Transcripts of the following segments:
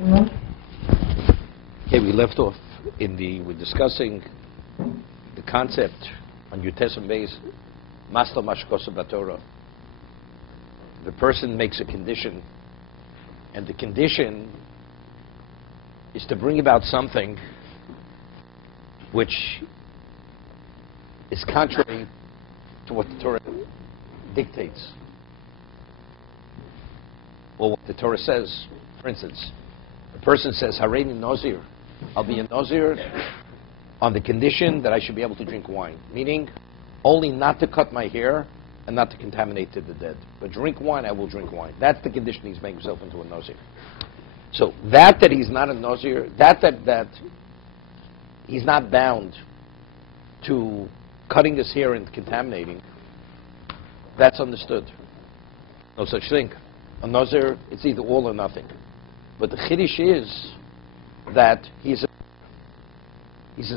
Okay, we left off we're discussing the concept on Yutes Beis, Masla Mashkosa Batorah. The person makes a condition, and the condition is to bring about something which is contrary to what the Torah dictates, or what the Torah says. For instance, a person says, Hareini Nazir, I'll be a Nazir on the condition that I should be able to drink wine. Meaning, only not to cut my hair and not to contaminate to the dead. But drink wine, I will drink wine. That's the condition he's making himself into a Nazir. So that he's not a Nazir, that he's not bound to cutting his hair and contaminating, that's understood. No such thing. A Nazir, it's either all or nothing. But the Chiddush is that he says,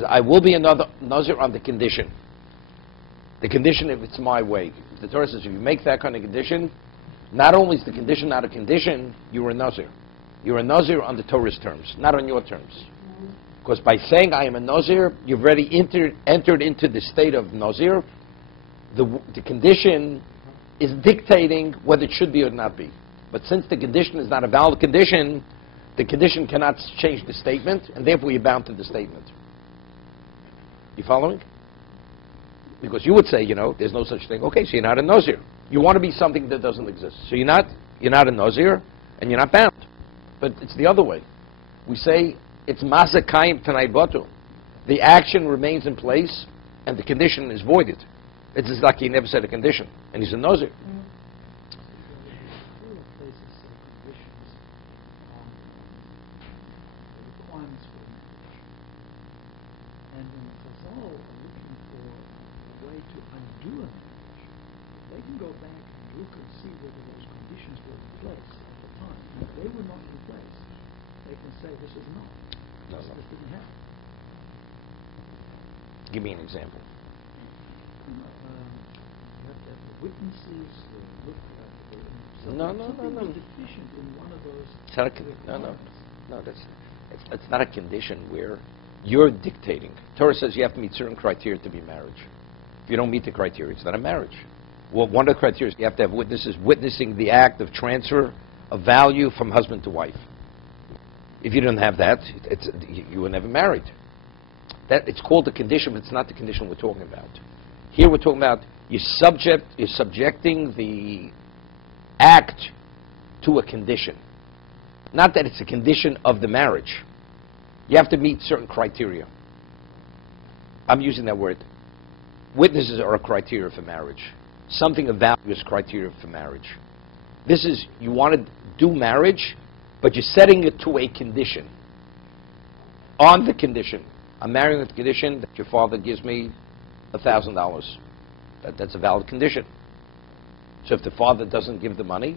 I will be another Nazir on the condition. The condition if it's my way. The Torah says if you make that kind of condition, not only is the condition not a condition, you're a Nazir. You're a Nazir on the Torah's terms, not on your terms. Because by saying I am a Nazir, you've already entered into the state of Nazir. The condition is dictating whether it should be or not be. But since the condition is not a valid condition, the condition cannot change the statement, and therefore you're bound to the statement. You following? Because you would say, there's no such thing. Okay, so you're not a Nazir. You want to be something that doesn't exist. So you're not a Nazir, and you're not bound. But it's the other way. We say it's Masa Kayim Tanai Batu. The action remains in place, and the condition is voided. It's just like he never said a condition, and he's a Nazir. Give me an example. You have to have the witnesses, look at the No. deficient in one of those. No. It's not a condition where you're dictating. Torah says you have to meet certain criteria to be marriage. If you don't meet the criteria, it's not a marriage. Well, one of the criteria is you have to have witnesses witnessing the act of transfer of value from husband to wife. If you don't have that, you were never married. That it's called the condition, but it's not the condition we're talking about. Here we're talking about you're subjecting the act to a condition. Not that it's a condition of the marriage. You have to meet certain criteria. I'm using that word. Witnesses are a criteria for marriage. Something of value is criteria for marriage. This is, you want to do marriage, but you're setting it to a condition. On the condition. I'm marrying with the condition that your father gives me $1,000. That's a valid condition. So if the father doesn't give the money,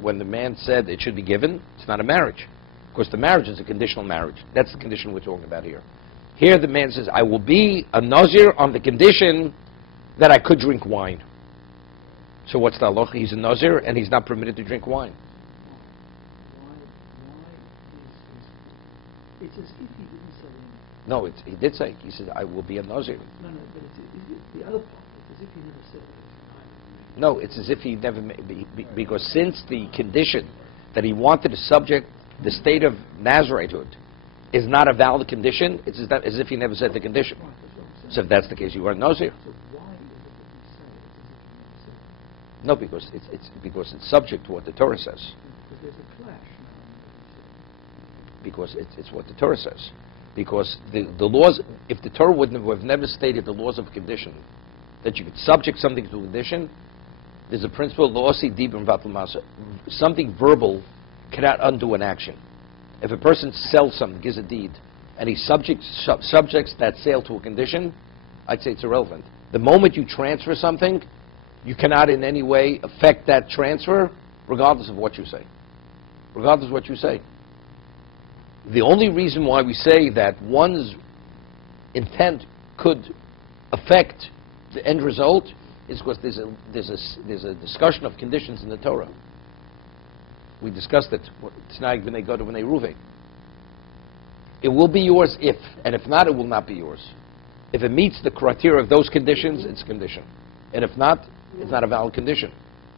when the man said it should be given, it's not a marriage. Of course, the marriage is a conditional marriage. That's the condition we're talking about here. Here the man says, I will be a Nazir on the condition that I could drink wine. So what's the halacha? He's a Nazir and he's not permitted to drink wine. It's as if he didn't say anything. No, he did say. He said, I will be a Nazir. No, but it's the other part. It's as if he never said it. No, it's as if he never because since the condition that he wanted to subject the state of Naziratehood is not a valid condition, it's as if he never said the condition. So if that's the case, you are a Nazir. So why is it that he said it as if he never said it? No, because it's subject to what the Torah says. Because there's a clash now. Because it's what the Torah says. Because the laws, if the Torah would have never stated the laws of a condition, that you could subject something to a condition, there's a principle, la'osi dibur v'atal masa. Something verbal cannot undo an action. If a person sells something, gives a deed, and he subjects that sale to a condition, I'd say it's irrelevant. The moment you transfer something, you cannot in any way affect that transfer, regardless of what you say. Regardless of what you say. The only reason why we say that one's intent could affect the end result is because there's a discussion of conditions in the Torah. We discussed it. Tonight when they go to when they ruve. It will be yours if, and if not, it will not be yours. If it meets the criteria of those conditions, it's a condition. And if not, it's not a valid condition.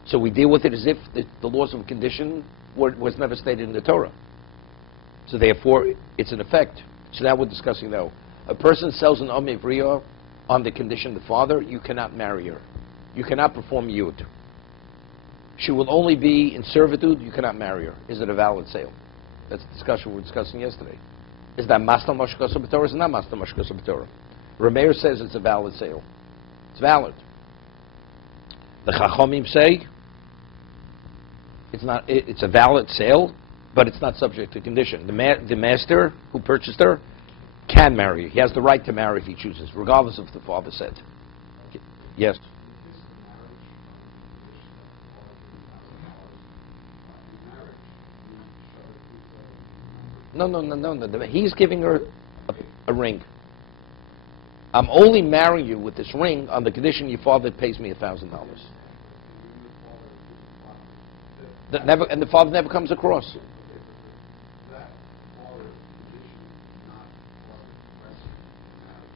So we deal with it as if the laws of condition was never stated in the Torah. So therefore, it's an effect. So now we're discussing now. A person sells an Omivriya on the condition the father, you cannot marry her. You cannot perform yud. She will only be in servitude, you cannot marry her. Is it a valid sale? That's the discussion we were discussing yesterday. Is that Mastal Mashkasa B'Torah? Is it not Mastal Mashkasa B'Torah? Rameir says it's a valid sale. It's valid. The Chachomim say it's not. It's a valid sale, but it's not subject to condition. The master who purchased her can marry her. He has the right to marry if he chooses, regardless of what the father said. Yes. No. He's giving her a ring. I'm only marrying you with this ring on the condition your father pays me $1,000. And the father never comes across.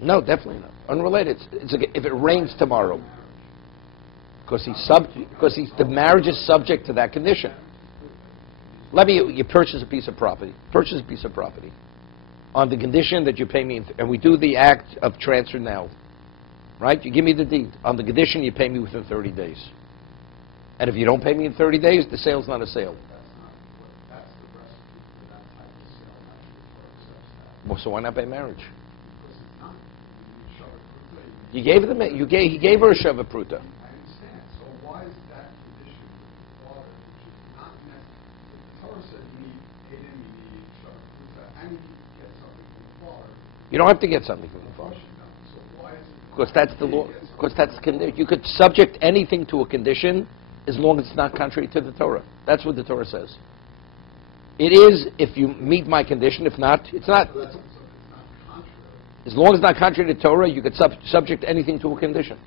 No, definitely not. Unrelated. It's like if it rains tomorrow, because the marriage is subject to that condition. Let me. You purchase a piece of property. Purchase a piece of property on the condition that you pay me, and we do the act of transfer now. Right? You give me the deed on the condition you pay me within 30 days. And if you don't pay me in 30 days, the sale's not a sale. That's the recipe for that type of sale. That's Well, so why not by marriage? because it's not. You shove a pruta. You gave her he gave her a shava pruta. I understand. So why is that condition with the father, which is not necessary? The Torah said you need Adim, you need shava pruta, and you need to get something from the father. You don't have to get something from the father. So why is it? Because that's the law. Because that's the condition. You could subject anything to a condition as long as it's not contrary to the Torah. That's what the Torah says. It is if you meet my condition. If not, it's not. So it's not contrary. As long as it's not contrary to Torah, you could subject anything to a condition.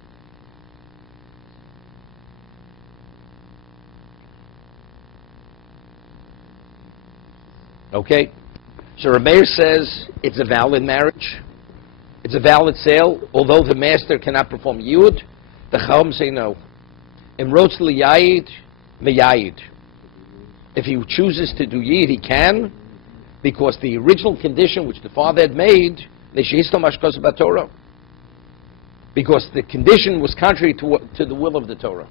Okay? So Rameir says it's a valid marriage. It's a valid sale, although the master cannot perform yud. The Chacham say no. Imrotz liyayid meyayid. If he chooses to do yid, he can, because the original condition which the father had made, Torah, because the condition was contrary to the will of the Torah.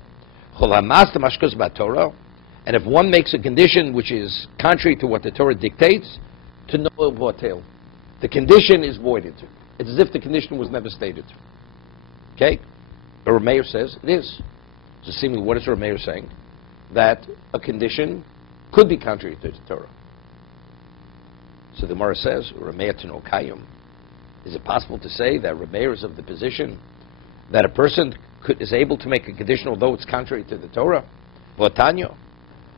And if one makes a condition which is contrary to what the Torah dictates, to no botel, the condition is voided. It's as if the condition was never stated. Okay? But Rameir says it is. So seemingly, what is Rameir saying? That a condition could be contrary to the Torah. So the Gemara says, Rameir to no kayum. Is it possible to say that Rameir is of the position that a person is able to make a condition although it's contrary to the Torah? V'otanyo.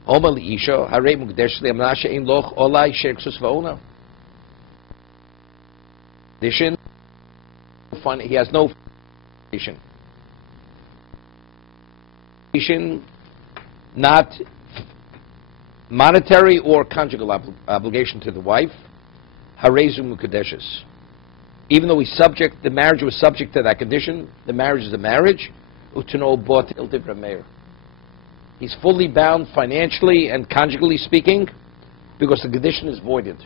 Oma li'isha harei mukdesh le'amna she'ein loch olai she'ksus v'ona. Condition. He has no condition. Not monetary or conjugal obligation to the wife. Harezu mukadeshes. Even though the marriage was subject to that condition, the marriage is a marriage. Utano bot il divrameir. He's fully bound financially and conjugally speaking because the condition is voided.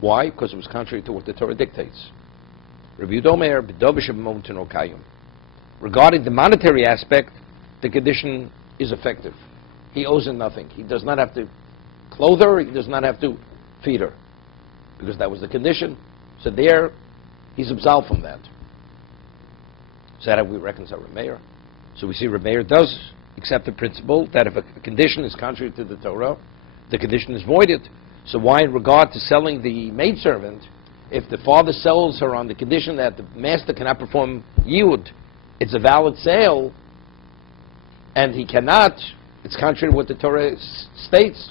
Why? Because it was contrary to what the Torah dictates. Regarding the monetary aspect, the condition is effective. He owes her nothing. He does not have to clothe her. He does not have to feed her. Because that was the condition. So there, he's absolved from that. So that we reconcile Rameir. So we see Rameir does accept the principle that if a condition is contrary to the Torah, the condition is voided. So why, in regard to selling the maidservant, if the father sells her on the condition that the master cannot perform yud, it's a valid sale, and he cannot, it's contrary to what the Torah states,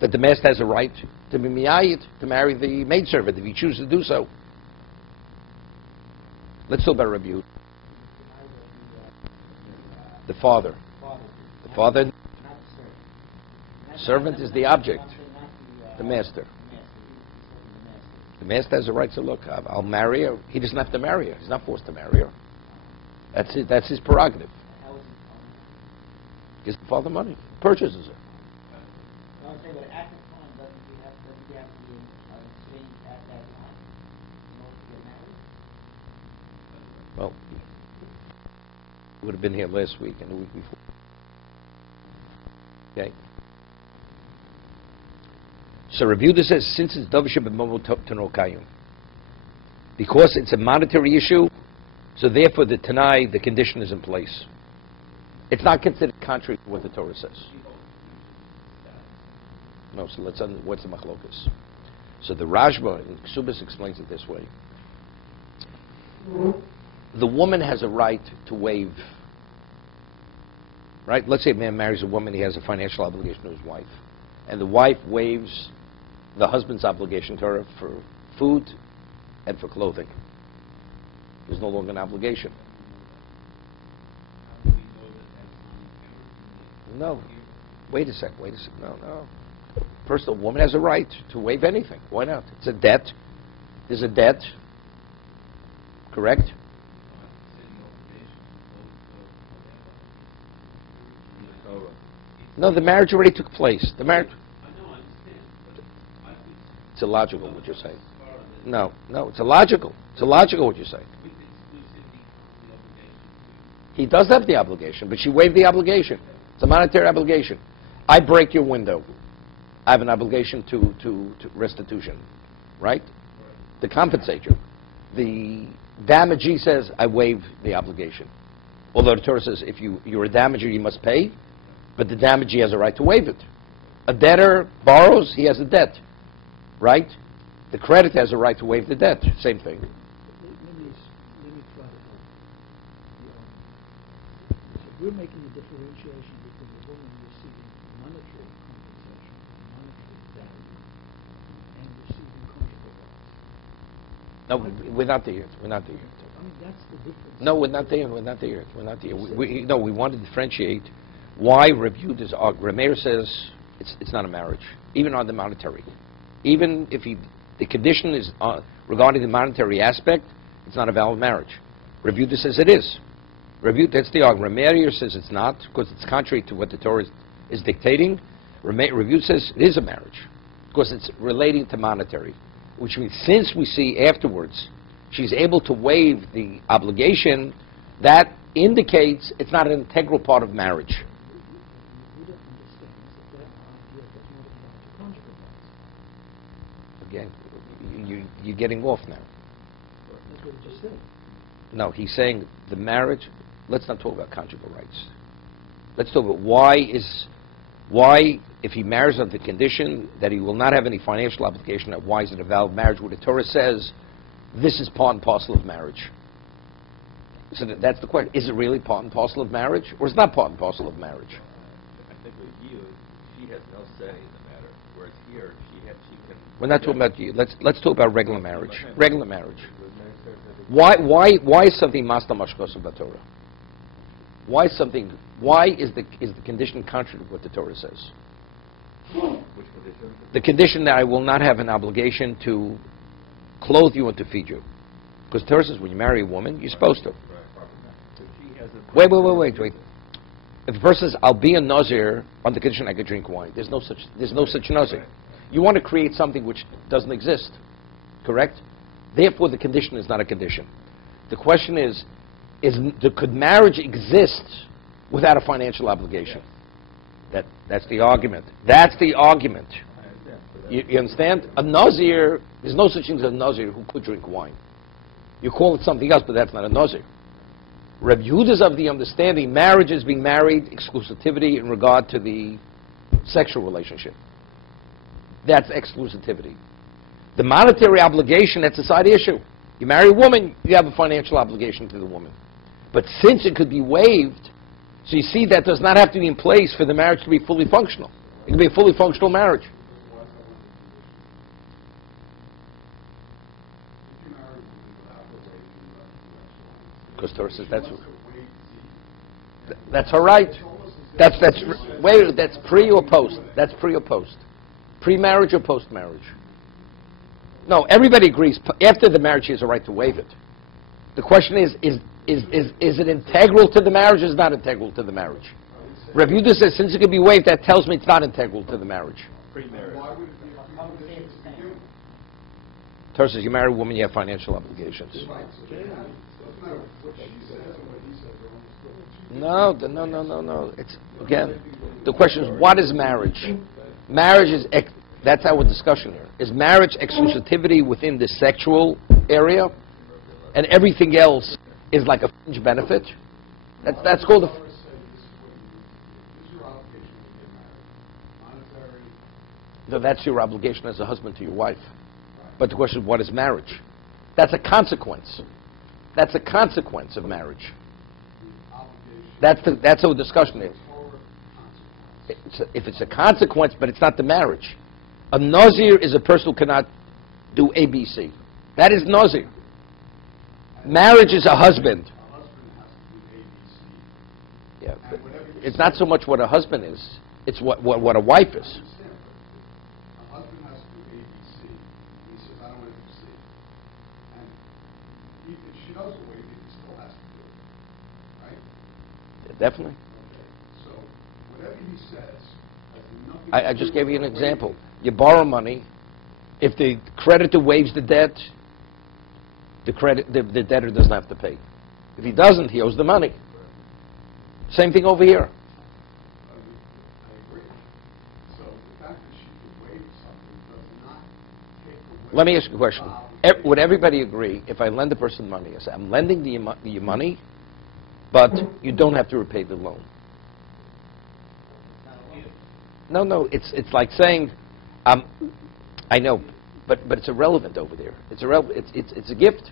that the master has a right to be miyayit, to marry the maidservant, if he chooses to do so. Let's talk about Rabbi Yehuda. The father. The father. Servant is the object, the master. The master has the right to look. I'll marry her. He doesn't have to marry her. He's not forced to marry her. That's his prerogative. Gives the father money. Purchases her. I'm saying, but at the time, doesn't he have to be exchanged at that time in order to get married? Well, he would have been here last week and the week before. Okay. So Rabbi Yehuda says, since it's Dovshe b'momo Tanokayim, because it's a monetary issue, so therefore the Tanai, the condition is in place. It's not considered contrary to what the Torah says. No, so what's the machlokas? So the Rashba in Ksubas explains it this way. The woman has a right to waive, right? Let's say a man marries a woman, he has a financial obligation to his wife. And the wife waives the husband's obligation to her for food and for clothing. There's no longer an obligation. No. Wait a sec. No. First, a woman has a right to waive anything. Why not? It's a debt. There's a debt. Correct? No, the marriage already took place. The marriage... It's illogical what you're saying. No, it's illogical. It's illogical what you're saying. He does have the obligation, but she waived the obligation. It's a monetary obligation. I break your window. I have an obligation to restitution, right? To compensate you. The damagee says, I waive the obligation. Although the Torah says, if you're a damager, you must pay, but the damagee has a right to waive it. A debtor borrows, he has a debt, right? The creditor has a right to waive the debt. Same thing. Let me try to help. So we're making a differentiation between the woman receiving monetary compensation, monetary value, and receiving conjugal rights. No, we're not there yet. I mean, that's the difference. No, we're not there. We want to differentiate why Rabbi Yehuda's Rameir says it's not a marriage, even on the monetary. Even if the condition is regarding the monetary aspect, it's not a valid marriage. Rabbi Yehuda says it is. That's the argument. Rameir says it's not, because it's contrary to what the Torah is dictating. Rabbi Yehuda says it is a marriage, because it's relating to monetary, which means since we see afterwards she's able to waive the obligation, that indicates it's not an integral part of marriage. Yehuda understands that idea does not apply to conjugal rights. Again, you're getting off now. That's what he just said. No, he's saying the marriage. Let's not talk about conjugal rights. Let's talk about why, if he marries on the condition that he will not have any financial obligation, why is it a valid marriage? Where the Torah says this is part and parcel of marriage. So that's the question. Is it really part and parcel of marriage, or is it not part and parcel of marriage? I think with you, she has no say in the matter, whereas here, she can... We're not talking about you. Let's talk about regular marriage. Regular marriage. Why is something Masta Mashkos of the Torah? Why is the condition contrary to what the Torah says? Which condition? The condition that I will not have an obligation to clothe you and to feed you. Because Torah says when you marry a woman, you're supposed to. So she has a... Wait. If the person says, I'll be a Nazir on the condition I could drink wine, there's no such Nazir. You want to create something which doesn't exist. Correct? Therefore, the condition is not a condition. The question is could marriage exist without a financial obligation? That's the argument. That's the argument. You understand? A Nazir, there's no such thing as a Nazir who could drink wine. You call it something else, but that's not a Nazir. Rabbi Yehuda's of the understanding marriage is being married, exclusivity in regard to the sexual relationship. That's exclusivity. The monetary obligation, that's a side issue. You marry a woman, you have a financial obligation to the woman. But since it could be waived, so you see that does not have to be in place for the marriage to be fully functional. It can be a fully functional marriage. Because Torah says that's her right. It's almost as Wait, that's pre or post? That's pre or post? Pre-marriage or post-marriage? No, everybody agrees. After the marriage, he has a right to waive it. The question is it integral to the marriage or is it not integral to the marriage? Rav Yehuda says, since it can be waived, that tells me it's not integral to the marriage. Pre-marriage. Why would it be a condition to begin with? Torah says, you marry a woman, you have financial obligations. Right, so they have, doesn't matter what she says or what he says, they're almost still. No. It's, again, the question is, what is marriage? Marriage is, that's our discussion here. Is marriage exclusivity within the sexual area? And everything else is like a fringe benefit? That's called a... This is your obligation to get married. Monetary. No, that's your obligation as a husband to your wife. But the question is, what is marriage? That's a consequence. That's a consequence of marriage. Obligation. That's our discussion here. Forward consequence. If it's a consequence, but it's not the marriage. A Nazir is a person who cannot do ABC. That is Nazir. Marriage is a husband. A husband has to do ABC. Yeah, but And whatever you it's say- not so much what a husband is, it's what a wife is. I understand, but a husband has to do ABC, and he says, I don't want to do C. And if she does away, he still has to do it, right? Definitely. Okay, so whatever he says has nothing I to just do gave you an with the example. way- You borrow money. If the creditor waives the debt, the debtor doesn't have to pay. If he doesn't, he owes the money. Same thing over here. I agree. So the fact that she can waive something does not take away. Let me ask you a question. the obligation. Would everybody agree if I lend a person money, I say, I'm lending you money, but you don't have to repay the loan? No, it's like saying, I know, but it's irrelevant over there. It's a gift.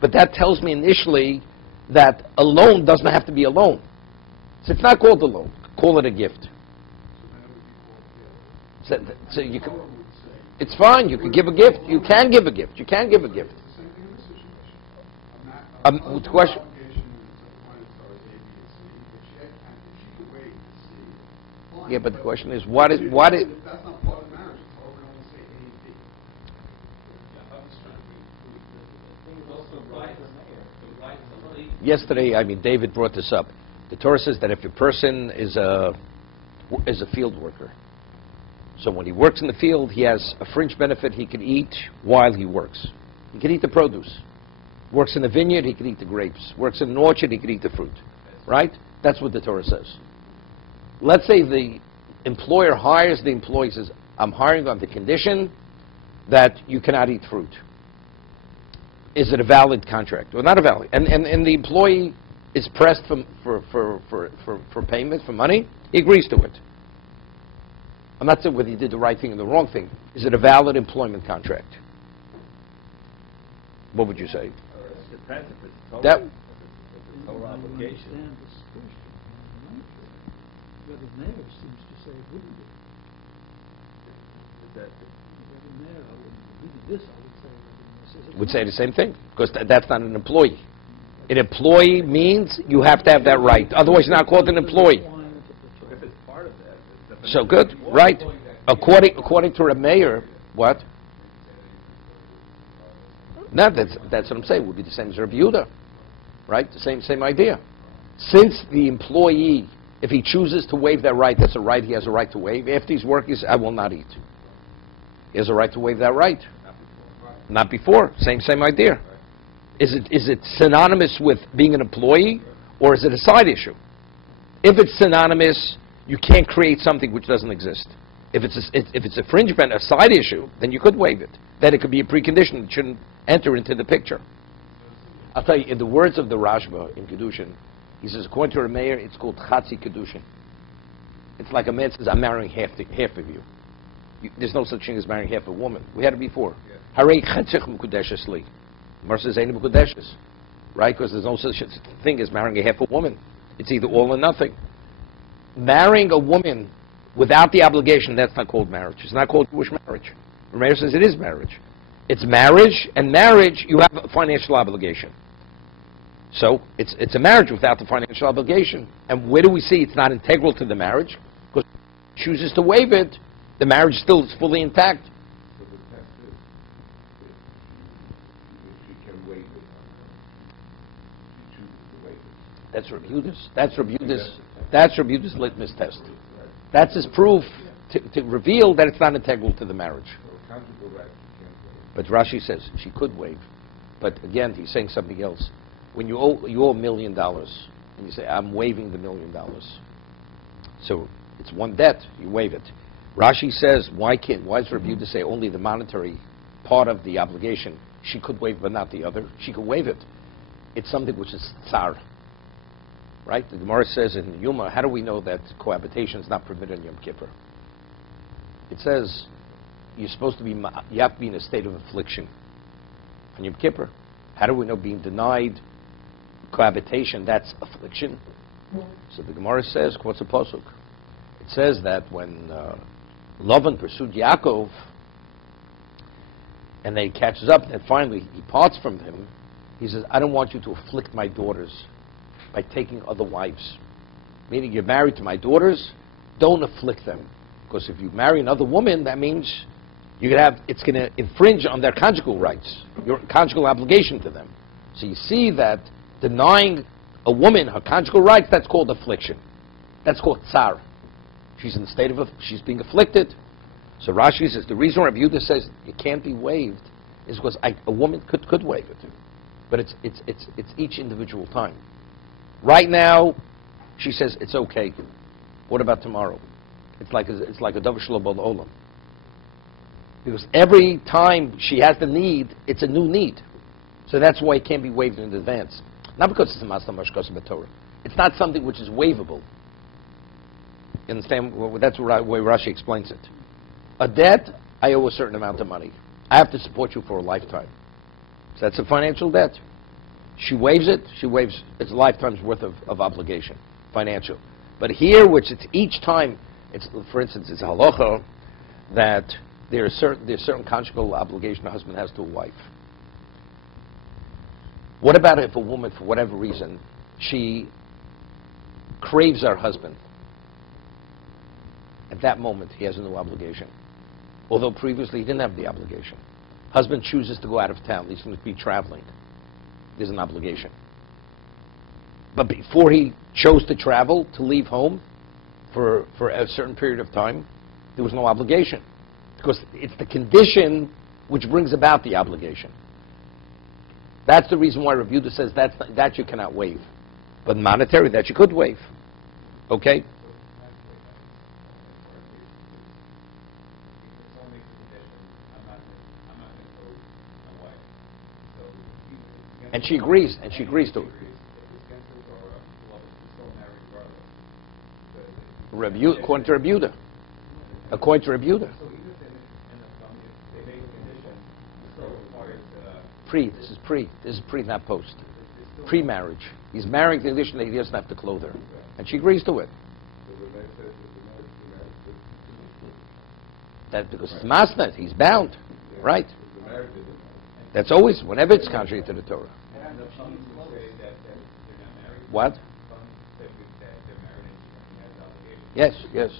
But that tells me initially that a loan doesn't have to be a loan. So it's not called a loan. Call it a gift. So then it would be called a gift. So you can, Torah would say, it's fine. You can give a gift. You can give a gift. You can give a gift. it's the same thing in this situation. The question- Obligation is appointed to A, B, and C, but she can waive C. Fine, Yeah, but the but question is, if what is? If that's not part of marriage, it's Torah would only say A and B. Yesterday, David brought this up. The Torah says that if a person is a field worker, so when he works in the field, he has a fringe benefit. He can eat while he works. He can eat the produce. Works in a vineyard, he can eat the grapes. Works in an orchard, he can eat the fruit. Right? That's what the Torah says. Let's say the employer hires the employee, says, I'm hiring on the condition that you cannot eat fruit. Is it a valid contract or not a valid? And the employee is pressed for payment, for money. He agrees to it. I'm not saying whether he did the right thing or the wrong thing. Is it a valid employment contract? What would you say? It depends if it's Torah. That- If it's a Torah obligation. But the mayor seems to say it wouldn't be. Is that- But the mayor, I wouldn't, if he did this, I would say, it Would say the same thing because that's not an employee. An employee means you have to have that right. Otherwise, you're not called an employee. If it's part of that, it's So good, right? According to a mayor, what? No, that's what I'm saying. It would be the same as Rabbi Yehuda, right? The same idea. Since the employee, if he chooses to waive that right, that's a right he has a right to waive. After he's working, he says, I will not eat. He has a right to waive that right. Not before. Same idea. Is it synonymous with being an employee, or is it a side issue? If it's synonymous, you can't create something which doesn't exist. If it's a fringe benefit, a side issue, then you could waive it. Then it could be a precondition. It shouldn't enter into the picture. I'll tell you, in the words of the Rashba in kiddushin, he says, according to a mayor, it's called chatzi kiddushin. It's like a man says, I'm marrying half of you. There's no such thing as marrying half a woman. We had it before. Harei chetzich mekudeshes li. Gemara says, ain't mekudeshes. Right? Because there's no such thing as marrying a half a woman. It's either all or nothing. Marrying a woman without the obligation, that's not called marriage. It's not called Jewish marriage. The mayor says it is marriage. It's marriage, and marriage, you have a financial obligation. So it's a marriage without the financial obligation. And where do we see it's not integral to the marriage? Because if she chooses to waive it, the marriage still is fully intact. So the test is if she can waive it on her. She chooses to waive it. That's Rabbi Yehuda's. That's Rabbi Yehuda's litmus test. That's his proof to reveal that it's not integral to the marriage. So conjugal rights she can't waive. But Rashi says she could waive. But again, he's saying something else. When you owe $1 million, and you say, I'm waiving the $1 million. So it's one debt, you waive it. Rashi says, why is Rabbi Yehuda say only the monetary part of the obligation she could waive, but not the other? She could waive it. It's something which is tsar. Right? The Gemara says in Yuma, how do we know that cohabitation is not permitted in Yom Kippur? It says you have to be in a state of affliction on Yom Kippur. How do we know being denied cohabitation, that's affliction? So the Gemara says, what's a pasuk? It says that when Lavan pursued Yaakov, and then he catches up, and finally he parts from him, he says, I don't want you to afflict my daughters by taking other wives. Meaning you're married to my daughters, don't afflict them. Because if you marry another woman, that means it's going to infringe on their conjugal rights, your conjugal obligation to them. So you see that denying a woman her conjugal rights, that's called affliction. That's called tsar. She's in the state of, she's being afflicted. So Rashi says the reason Rabbi Yehuda says it can't be waived is because a woman could waive it. But it's each individual time. Right now, she says it's okay. What about tomorrow? It's like a davar shelo ba'al olam. Because every time she has the need, it's a new need. So that's why it can't be waived in advance. Not because it's a masna mashkas b'Torah. It's not something which is waivable. You understand? Well, that's the way Rashi explains it. A debt, I owe a certain amount of money. I have to support you for a lifetime. So that's a financial debt. She waives it. She waives it's a lifetime's worth of obligation, financial. But here, which it's each time, it's for instance, it's a halacha that there's certain conjugal obligation a husband has to a wife. What about if a woman, for whatever reason, she craves her husband? At that moment, he has a new obligation. Although previously he didn't have the obligation. Husband chooses to go out of town. He's going to be traveling. There's an obligation. But before he chose to travel, to leave home for a certain period of time, there was no obligation. Because it's the condition which brings about the obligation. That's the reason why Rabbi Yehuda says that you cannot waive. But monetary, that you could waive. Okay? And she agrees to it. According to Rabbi Yehuda. According to Rabbi Yehuda. This is pre, not post. Pre-marriage. He's marrying the condition that he doesn't have to clothe her. And she agrees to it. That because it's masnat, he's bound. Right. That's always, whenever it's contrary to the Torah. What? Yes, yes.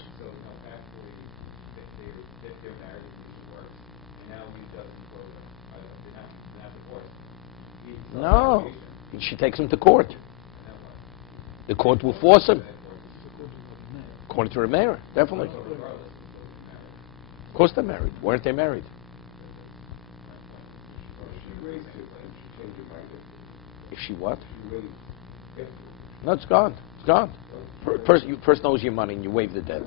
No. She takes him to court. The court will force him. According to her mayor, definitely. Of course they're married. Weren't they married? If she what? No, it's gone. It's gone. You first owes your money and you waive the debt.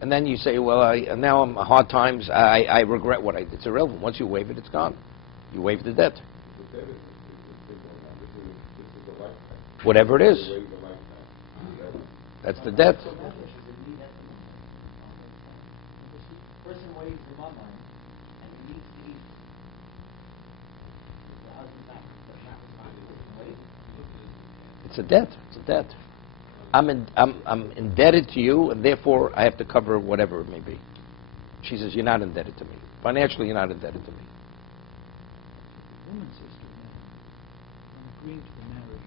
And then you say, well, now I'm hard times. I regret what I did. It's irrelevant. Once you waive it, it's gone. You waive the debt. Whatever it is. That's the debt. Person waives the bloodline and he needs to eat. The husband's not responsible. Wait. It's a debt. It's a debt. I'm indebted to you, and therefore I have to cover whatever it may be. She says, you're not indebted to me. Financially, you're not indebted to me. Woman's sister, agreeing to the marriage,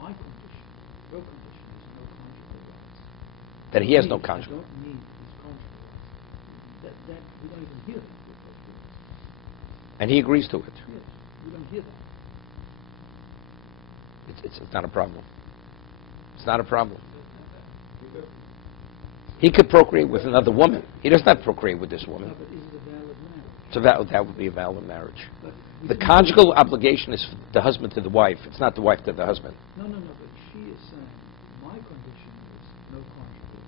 my condition, your condition is no conjugal rights. That he has no I conjugal. don't need his conjugal rights. That we don't even hear that with those words. And he agrees to it. Yes, we don't hear that. It's not a problem. It's not a problem. He could procreate with another woman. He does not procreate with this woman. No, but is it a valid marriage? So that would be a valid marriage. But The conjugal obligation is the husband to the wife. It's not the wife to the husband. No, but she is saying, my condition is no conjugal.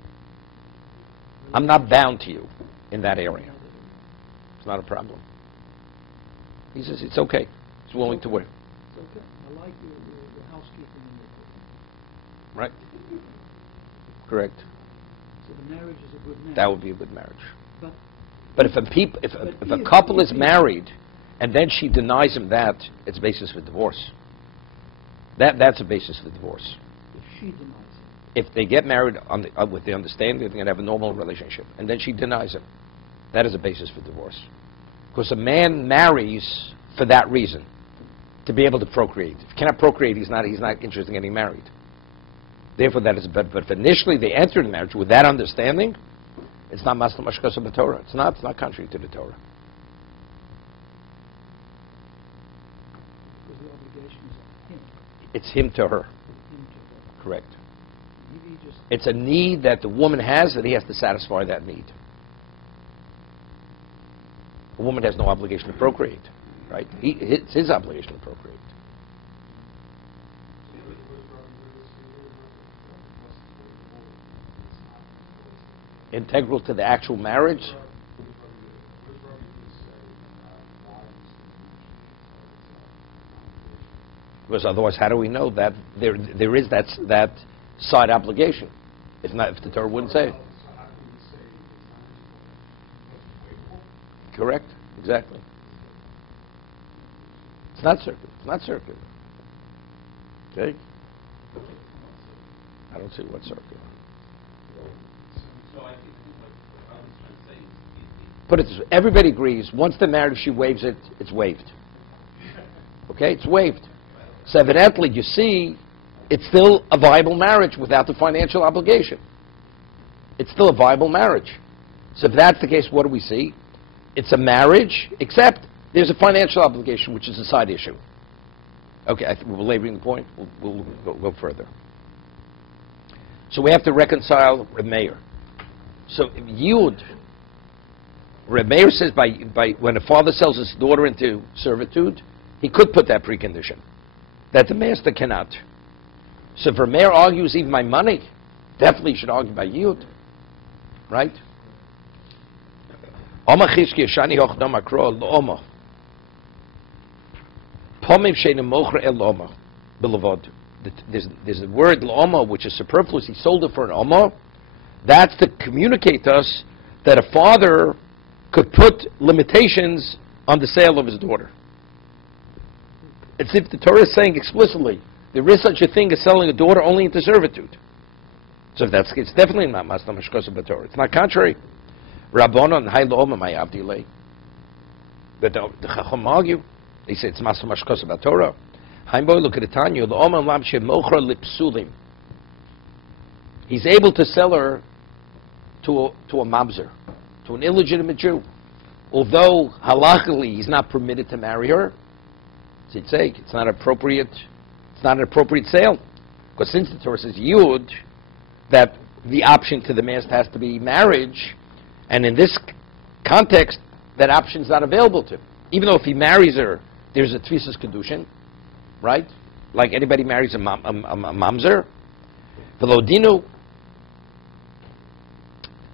I'm not bound to you in that area. It's not a problem. He says it's okay. He's willing to work. It's okay. I like your housekeeping and your cooking. Right? Correct. So the marriage is a good marriage. That would be a good marriage. But But if a couple is married and then she denies him that, it's basis for divorce. That's a basis for divorce. if she denies him, If they get married with the understanding they're going to have a normal relationship, and then she denies him, that is a basis for divorce. Because a man marries for that reason, to be able to procreate. If he cannot procreate, he's not interested in getting married. Therefore, that is. But if initially they enter the marriage with that understanding, it's not masla mashkasa b'Torah. It's not contrary to the Torah. because the obligation is on him, It's him to her. him to her. Correct. Maybe he just It's a need that the woman has that he has to satisfy that need. A woman has no obligation to procreate, right? It's his obligation to procreate. Integral to the actual marriage. Because otherwise, how do we know that there is that side obligation? If the Torah wouldn't say it. Correct. Exactly. It's not circular. It's not circular. Okay. I don't see what's circular. So I think what I was trying to say is But it's, everybody agrees. Once they're married, if she waives it, it's waived. Okay, it's waived. So evidently, you see, it's still a viable marriage without the financial obligation. It's still a viable marriage. So if that's the case, what do we see? It's a marriage, except there's a financial obligation, which is a side issue. Okay, we're belaboring the point. We'll go further. So we have to reconcile Reb Meir. So Yud, Reb Meir says by when a father sells his daughter into servitude, he could put that precondition, that the master cannot. So if Reb Meir argues even by money, definitely you should argue by Yud, right? Oma chizki yashani hochdam akro l'oma. Pomim she'enim mochre el l'oma b'levod. There's a word l'oma which is superfluous. He sold it for an oma. That's to communicate to us that a father could put limitations on the sale of his daughter. It's if the Torah is saying explicitly there is such a thing as selling a daughter only into servitude. So if that's it's definitely not masna mashkosa b'Torah. It's not contrary. Rabbanon hay l'oma ma'avdilei. But the Chacham argue. They say it's masna mashkosa b'Torah. Haimboy look at the Tanya. L'oma lam shemochra lipsulim. He's able to sell her to a mamzer, to an illegitimate Jew. Although halachically he's not permitted to marry her, it's not appropriate. It's not an appropriate sale, because since the Torah says Yud, that the option to the master has to be marriage, and in this context, that option is not available to him. Even though if he marries her, there's a tfisas kiddushin, right? Like anybody marries a mamzer. Velodinu.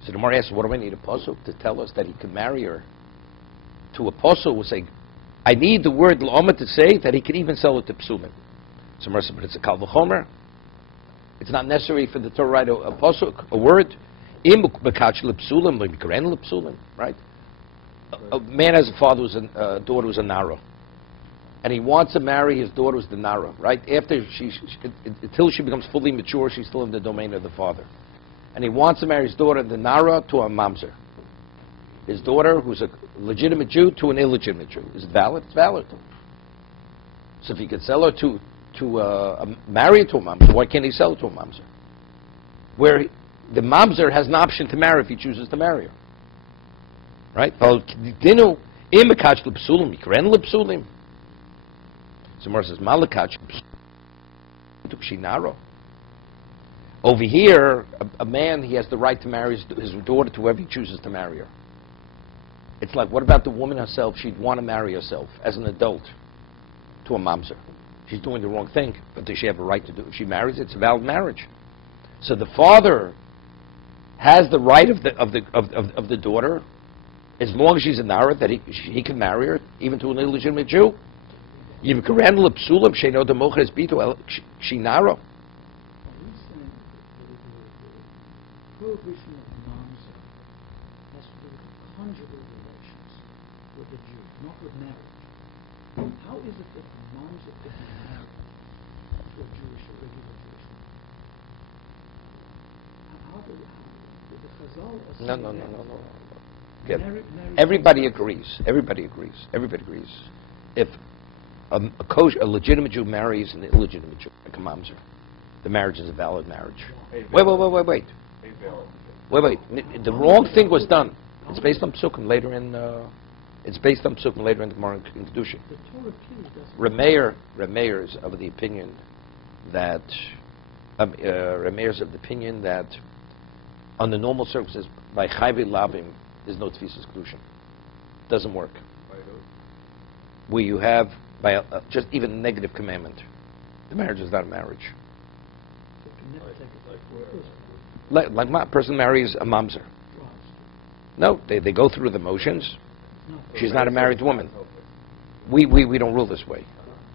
So the Gemara asks, what do I need a pasuk to tell us that he can marry her? To a pasuk will say, I need the word l'oma to say that he can even sell it to psulim. So Gemara says, but it's a kal v'chomer. It's not necessary for the Torah to write a pasuk, a word. Im b'kach l'psulim, l'mikaren l'psulim, right? A man has a father who's a daughter who's a nara, and he wants to marry his daughter who's the nara, right? After until she becomes fully mature, she's still in the domain of the father. And he wants to marry his daughter, the Nara, to a mamzer. His daughter, who's a legitimate Jew, to an illegitimate Jew. Is it valid? It's valid. So if he could sell her marry her to a mamzer, why can't he sell her to a mamzer? Where the mamzer has an option to marry if he chooses to marry her. Right? So Gemara says, Malakach Shinaro. Over here, a man, he has the right to marry his daughter to whoever he chooses to marry her. It's like, what about the woman herself? She'd want to marry herself as an adult to a mamzer. She's doing the wrong thing, but does she have a right to do it? If she marries, it's a valid marriage. So the father has the right of the daughter, as long as she's a nara, that he can marry her, even to an illegitimate Jew. Are we saying that the prohibition of mamzer has to do with conjugal relations with the Jew, not with marriage? How is it that the mamzer could be married to a Jewish, a regular Jewish woman? How do the Chazal No. Everybody agrees. If a legitimate Jew marries an illegitimate Jew, like a mamzer, the marriage is a valid marriage. Wait. The wrong thing was done. It's based on psukim later in. It's based on psukim later in the Gemara in kiddushin. Rameir is of the opinion that under normal circumstances, by Chayei Lavim, there's no tfisas kiddushin. Doesn't work. Where you have by just even a negative commandment, the marriage is not a marriage. Like a person marries a mamzer. No, they go through the motions. She's not a married woman. We don't rule this way.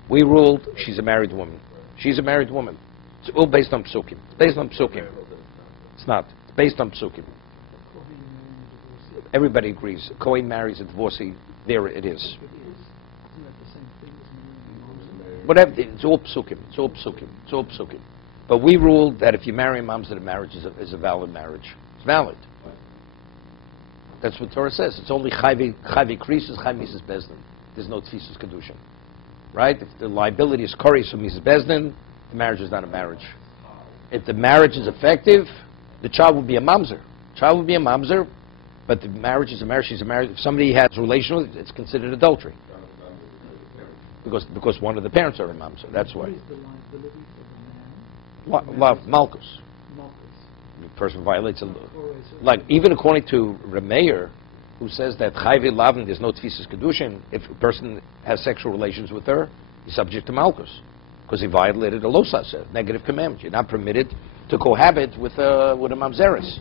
We ruled she's a married woman. She's a married woman. It's all based on psukim. It's not. It's based on psukim. Everybody agrees. Kohen marries a divorcee. There it is. Whatever. It's all psukim. But we ruled that if you marry a mamzer, the marriage is a valid marriage. It's valid. That's what Torah says. It's only chayvi krisis, chayvi misas bezdin. There's no tfisas kiddushin. Right? If the liability is kori, so misas bezdin, the marriage is not a marriage. If the marriage is effective, the child will be a mamzer. But the marriage is a marriage. She's a marriage. If somebody has a relation with it, it's considered adultery. Because one of the parents are a mamzer. That's why. What is the liability for the man? Love, malchus. The person violates a law. Like, even according to Rameir, who says that Chayei Lavin, there's no tfisas kiddushin, if a person has sexual relations with her, he's subject to malchus. Because he violated a losas, a negative commandment. You're not permitted to cohabit with a mamzeres.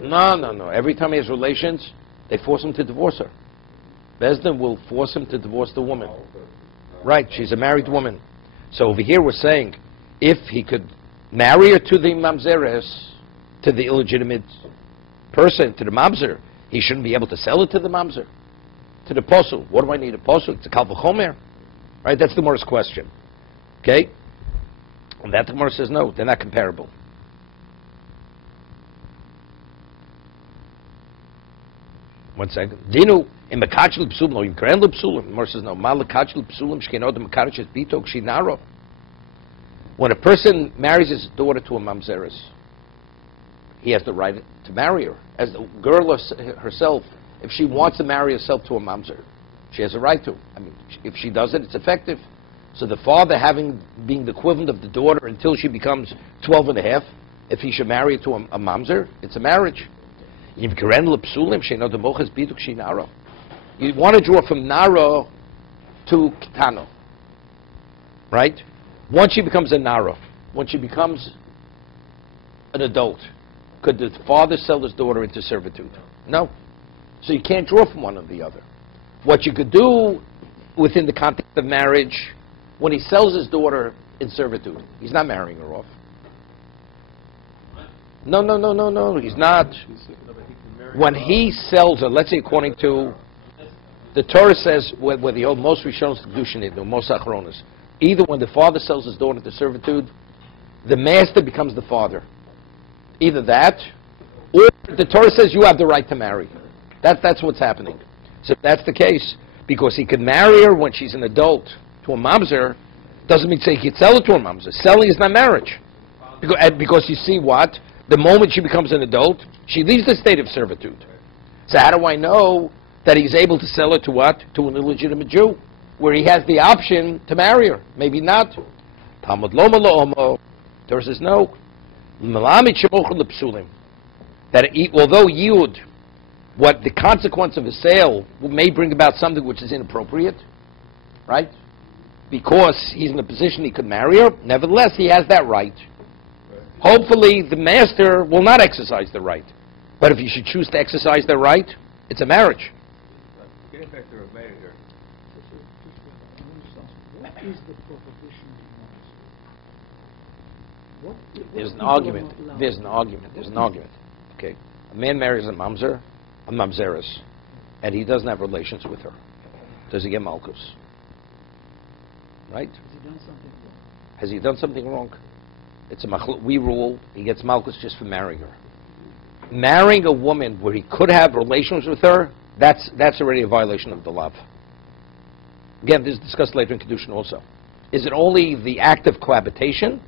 No. Every time he has relations, they force him to divorce her. Bezdin will force him to divorce the woman. Right, she's a married woman. So over here we're saying, if he could marry her to the mamzeres, to the illegitimate person, to the mamzer, he shouldn't be able to sell it to the mamzer, to the posel. What do I need a posel? It's a kal v'chomer. Right, that's the Gemara's question. Okay? And that the Gemara says, no, they're not comparable. One second. Dinu in makachel psulim, no, in karen psulim. Gemara says no. Malakachel psulim shkenod makariches bitok shinaro. When a person marries his daughter to a mamzeres, he has the right to marry her. As the girl herself, if she wants to marry herself to a mamzer, she has a right to. I mean, if she does it, it's effective. So the father, being the equivalent of the daughter until she becomes 12 and a half, if he should marry her to a mamzer, it's a marriage. You want to draw from Naro to Kitano. Right? Once she becomes a Naro, once she becomes an adult, could the father sell his daughter into servitude? No. So you can't draw from one or the other. What you could do within the context of marriage, when he sells his daughter in servitude, he's not marrying her off. No, he's not. When he sells her, let's say according to the Torah says, where the old most Rishonos kiddushin, the most achronos, either when the father sells his daughter to servitude, the master becomes the father. Either that, or the Torah says you have the right to marry. That's what's happening. So if that's the case, because he could marry her when she's an adult to a mamzer, doesn't mean say he could sell it to a mamzer. Selling is not marriage. Because you see what? The moment she becomes an adult, she leaves the state of servitude. So how do I know that he's able to sell it to what? To an illegitimate Jew, where he has the option to marry her. Maybe not. Talmud lo malo omo. Torah says no. That although yud, what the consequence of a sale may bring about something which is inappropriate, right? Because he's in a position he could marry her, nevertheless he has that right. Hopefully the master will not exercise the right. But if you should choose to exercise the right, it's a marriage. Getting back to Rabbi here. What is the prohibition of There's an argument. There's an argument. Okay. A man marries a mamzeres, and he doesn't have relations with her. Does he get malchus? Right? Has he done something wrong? It's a we rule he gets malchus just for marrying her. Marrying a woman where he could have relations with her, that's already a violation of the law. Again, this is discussed later in kiddushin also. Is it only the act of cohabitation?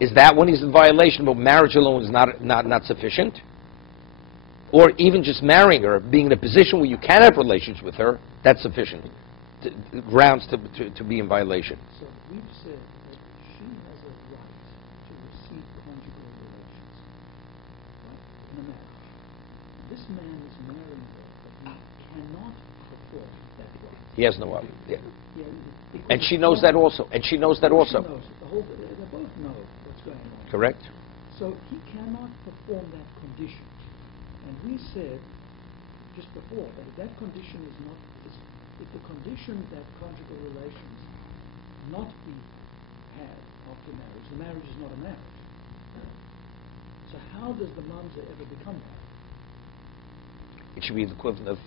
Is that when he's in violation, but marriage alone is not sufficient? Or even just marrying her, being in a position where you can have relations with her, that's sufficient grounds to be in violation. So we've said that she has a right to receive conjugal relations, right, in a marriage. This man is marrying her, but he cannot perform that right. He has no other. Yeah. Yeah, And she knows that also. She knows it. They both know what's going on. Correct. So he cannot perform that condition. And we said just before that if that condition is not, if the condition that conjugal relations not be had after marriage, the marriage is not a marriage. So how does the mamzer ever become that? It should be the equivalent of.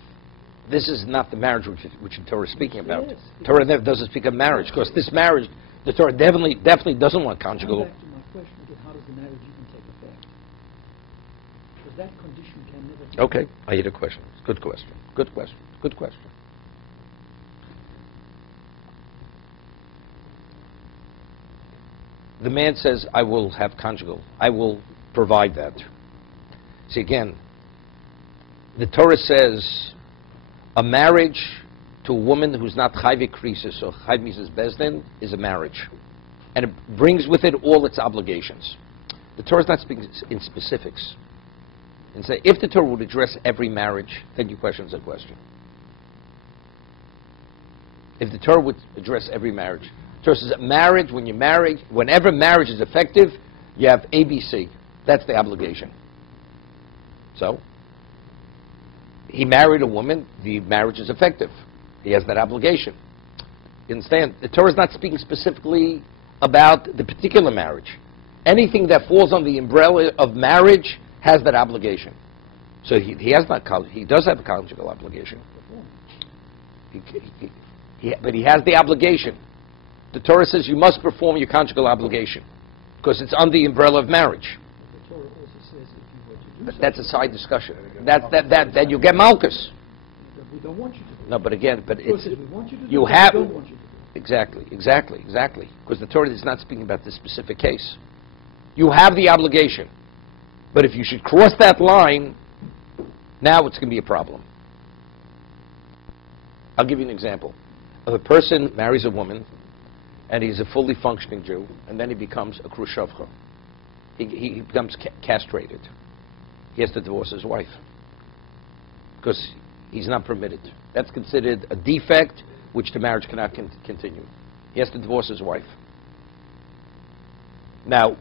This is not the marriage which the Torah is speaking about. Yes, Torah never doesn't speak of marriage, because this marriage, the Torah definitely doesn't want conjugal. Back to my question again, how does the marriage even take effect? Because that condition can never be. Okay, I hear the question. Good question. The man says, I will have conjugal. I will provide that. See, again, the Torah says a marriage to a woman who's not chayve krisis or chayv mises bezdin is a marriage. And it brings with it all its obligations. The Torah is not speaking in specifics. And say, if the Torah would address every marriage, then your question is a question. If the Torah would address every marriage, the Torah says that marriage, when you marry, whenever marriage is effective, you have ABC. That's the obligation. So, he married a woman, the marriage is effective. He has that obligation. You understand? The Torah is not speaking specifically about the particular marriage. Anything that falls on the umbrella of marriage has that obligation. So he does have a conjugal obligation. But he has the obligation. The Torah says you must perform your conjugal obligation because it's under the umbrella of marriage. The Torah also says if you were to do But that's a side discussion. That you get malchus. we don't want you to do. No, but again, it's We want you to do you it, have we don't want you to do it. exactly. Because the Torah is not speaking about this specific case. You have the obligation, but if you should cross that line, now it's going to be a problem. I'll give you an example. If a person marries a woman, and he's a fully functioning Jew, and then he becomes a krushavcha, he becomes castrated. He has to divorce his wife because he's not permitted. That's considered a defect which the marriage cannot continue. He has to divorce his wife. Now,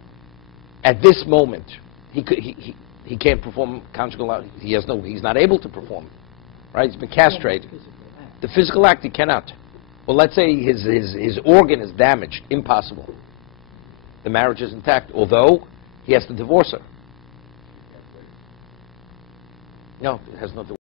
at this moment, he can't perform conjugal. He's not able to perform. Right? He's been castrated. The physical act he cannot. Well, let's say his organ is damaged. Impossible. The marriage is intact, although he has to divorce her. No, it has nothing.